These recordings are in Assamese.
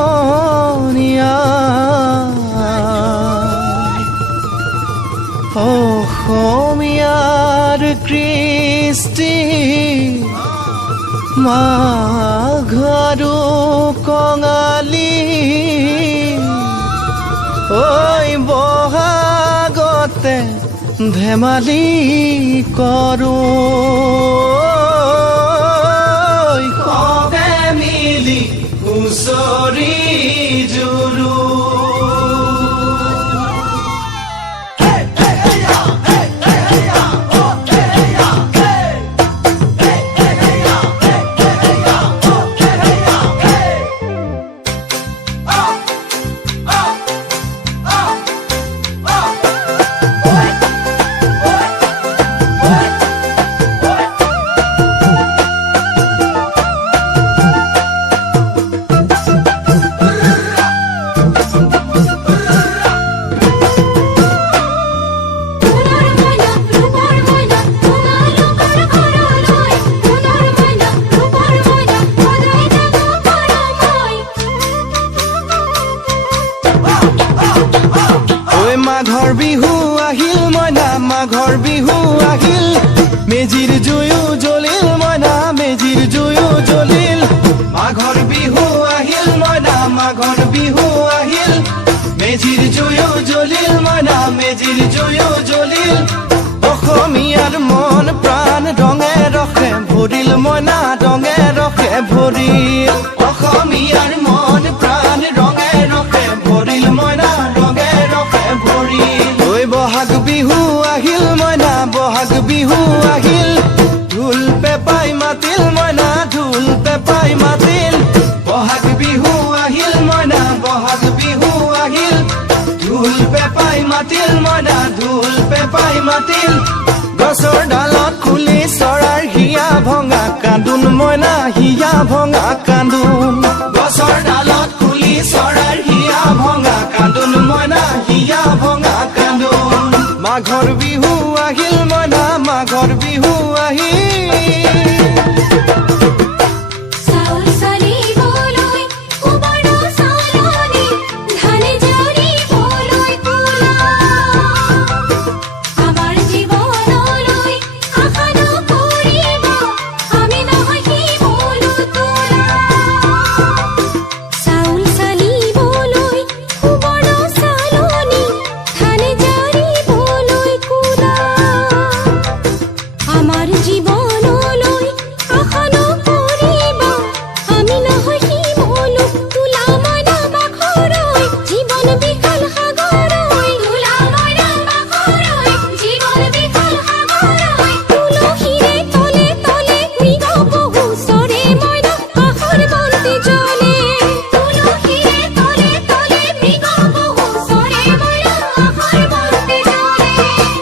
সমনীয়া অসমীয়াৰ কৃষ্টি মাঘৰো কঙালী ঐ বহাগতে ধেমালি কৰোঁ কবে মিলি হুঁচৰি জুৰু মাঘৰ বিহু আহিল মইনা মাঘৰ বিহু আহিল মেজিৰ জুয়ো জ্বলিল মইনা মেজিৰ জুয়ো জ্বলিল মাঘৰ বিহু আহিল মইনা মাঘৰ বিহু আহিল মেজিৰ জুয়ো জ্বলিল মইনা মেজিৰ জুয়ো জ্বলিল অসমীয়াৰ মন প্ৰাণ ৰঙে ৰসে ভৰিল মইনা ৰঙে ৰসে ভৰিল অসমীয়াৰ মন প্ৰাণ ৰঙে ৰসে ভৰিল মইনা ৰঙে ৰসে ভৰিল ঐ বহাগ বিহু আহিল মইনা বহাগ বিহু আহিল ঢোল পেপাই মাতিল মইনা ঢোল পেপাই মাতিল বহাগ বিহু আহিল মইনা বহাগ বিহু আহিল ঢোল পেপাই মাতিল মইনা ঢোল পেপাই মাতিল গছৰ ডালত খুলি চৰাৰ হিয়া ভঙা কান্দোন মইনা হিয়া ভঙা কান্দোন গছৰ ডালত খুলি চৰাৰ হিয়া ভঙা কান্দোন মইনা হিয়া ভঙা কান্দোন মাঘৰ বিহু আহিল মইনা মাঘৰ বিহু আহিল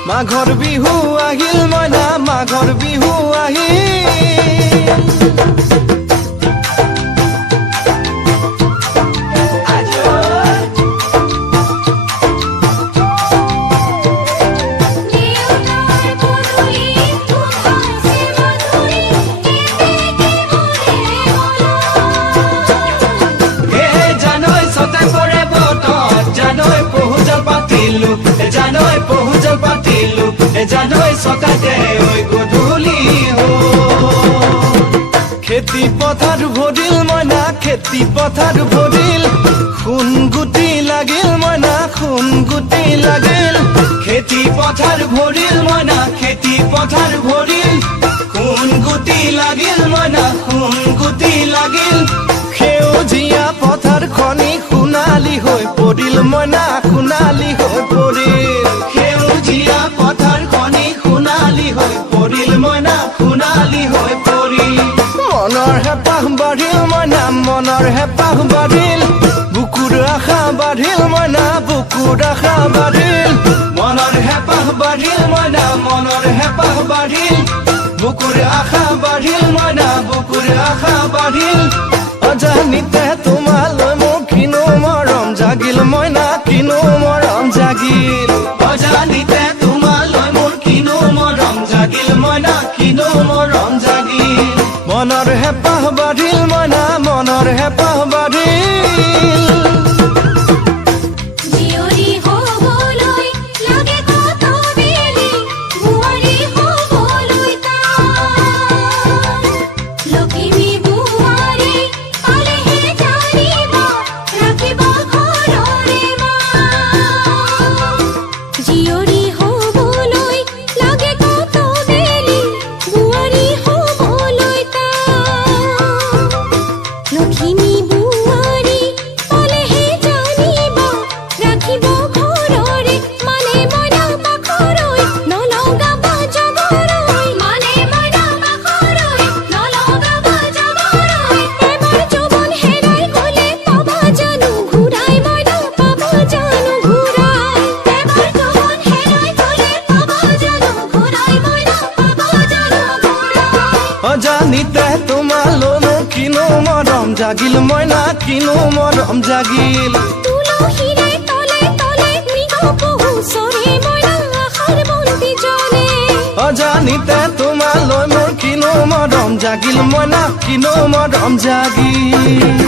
মাঘৰ বিহু আহিল মইনা মাঘৰ বিহু আহিল জানৈ সতে পৰে বতত জানৈ পহুজল পাতিলো জানৈ পহুজল পাতিলো জানৈ সতাতে ঐ গধূলি খেতি পথাৰ ভৰিল মইনা খেতি পথাৰ ভৰিল খুন গুটি লাগিল মইনা খুন গুটি লাগিল খেতি পথাৰ ভৰিল মইনা খেতি পথাৰ ভৰিল খুন গুটি লাগিল মইনা খুন গুটি লাগিল সেউজীয়া পথাৰ খনি সোণালী হৈ পৰিল মইনা সোণালী হৈ পৰিল সেউজীয়া পথাৰ খনি সোণালী হৈ পৰিল মইনা সোণালী হৈ পৰিল মনৰ হেঁপাহ বাঢ়িল মইনা মনৰ হেঁপাহ বাঢ়িল বুকুৰ আশা বাঢ়িল মইনা বুকুৰ আশা বাঢ়িল মনৰ হেঁপাহ বাঢ়িল মইনা মনৰ হেঁপাহ বাঢ়িল বুকুৰ আশা বাঢ়িল মইনা বুকুৰ আশা বাঢ়িল অজানিতে তোমালৈ মোৰ কিনো মৰম জাগিল মইনা কিনো মৰম জাগিল অজানিতে তোমালৈ মোৰ কিনো মৰম জাগিল মইনা কিনো মৰম মনৰ হেঁপাহ বাঢ়িল মইনা মনৰ হেঁপাহ বাঢ়িল জীয়ৰী হ'বলৈ লাগে কত বেলি বোৱাৰী হ'বলৈ তাই লখিমী বোৱাৰী পালেহে জানিব ৰাখিব ঘৰৰে মাই জীয়ৰী হ'বলৈ লাগে কত বেলি বোৱাৰী হ'বলৈ তাই লখিমী বোৱাৰী পালেহে জানিব ৰাখিব ঘৰৰে মানে মইনা পাখৰৈ নলগাব জগৰৈ মানে মইনা পাখৰৈ নলগাব জগৰৈ এবাৰ যৌৱন হেৰাই গ'লে পাবা জানো ঘূৰাই মইনা পাবা জানো ঘূৰাই এবাৰ যৌৱন হেৰাই গ'লে পাবা জানো ঘূৰাই মইনা পাবা জানো ঘূৰাই অজানিতে তোমালৈ মোৰ কিনো মৰম জাগিল মইনা কিনো মৰম জাগিল তুলসীৰে তলে তলে মৃগ পহু চৰে মইনা আশাৰ বন্তি জ্বলে অজানিতে তোমালৈ মোৰ কিনো মৰম জাগিল মইনা কিনো মৰম জাগিল